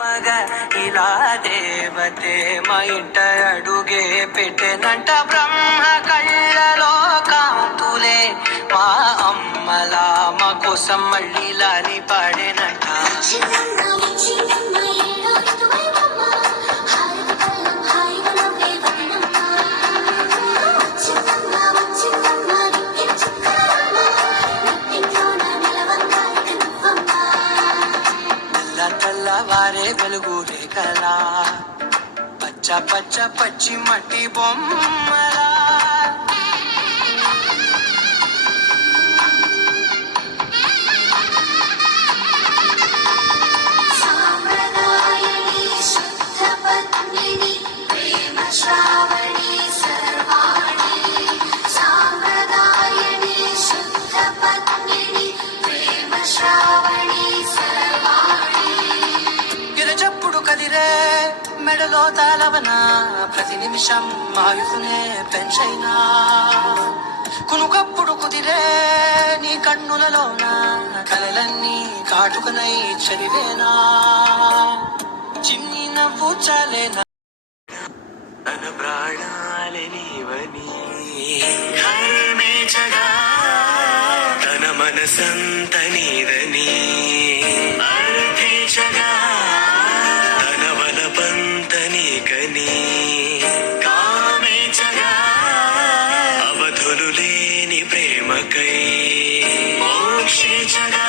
మగ ఇలా దేవతే మా ఇంట అడుగే పెట్టెనంట బ్రహ్మ కళ్ళలో కాంతులే మా అమ్మలా మా కోసం మళ్ళీ లాలి పాడేనంట. తెల్లవారే వెలుగు రేఖలా పచ్చ పచ్చ పచ్చి మట్టి బొమ్మలా మెడలో తాళవన ప్రతి నిమిషం ఆయుధునే పెంచైనా కునుకప్పుడు కుదిరే నీ కన్నులలోన కలలన్నీ కాటుకనై చదివేనా చిన్ని నవ్వు చాలేనా తన ప్రాణాలే నీవని తన మనసంత నీదని అవధులు లేని ప్రేమకై మోక్షించగా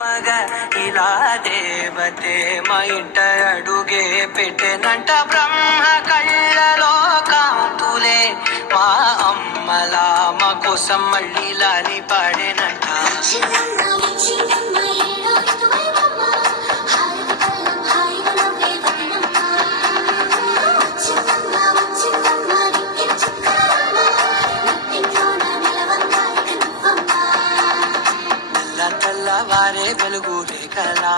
మగ ఇలా దేవతే మా ఇంట అడుగే పెట్టెనంట బ్రహ్మ కళ్ళలో కాంతులే మా అమ్మలా మా కోసం మళ్ళీ లాలి పాడేనంట. తెల్లవారే వెలుగు రేఖలా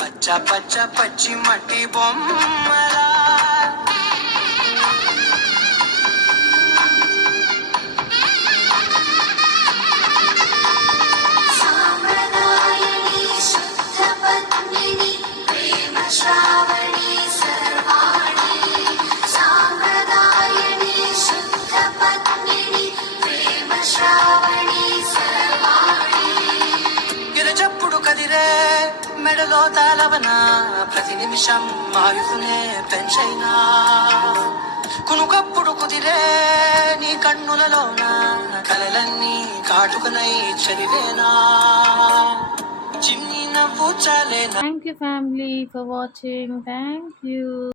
పచ్చ పచ్చ పచ్చి మట్టి బొమ్మలా మెడలో తాళవన ప్రతి నిమిషం ఆయుధునే పెంచైనా కునుకప్పుడు కుదిరే నీ కన్నులలోన కలలన్నీ కాటుకనై చదివేనా చిన్ని నవ్వు చాలేనా. Thank you family for watching. Thank you.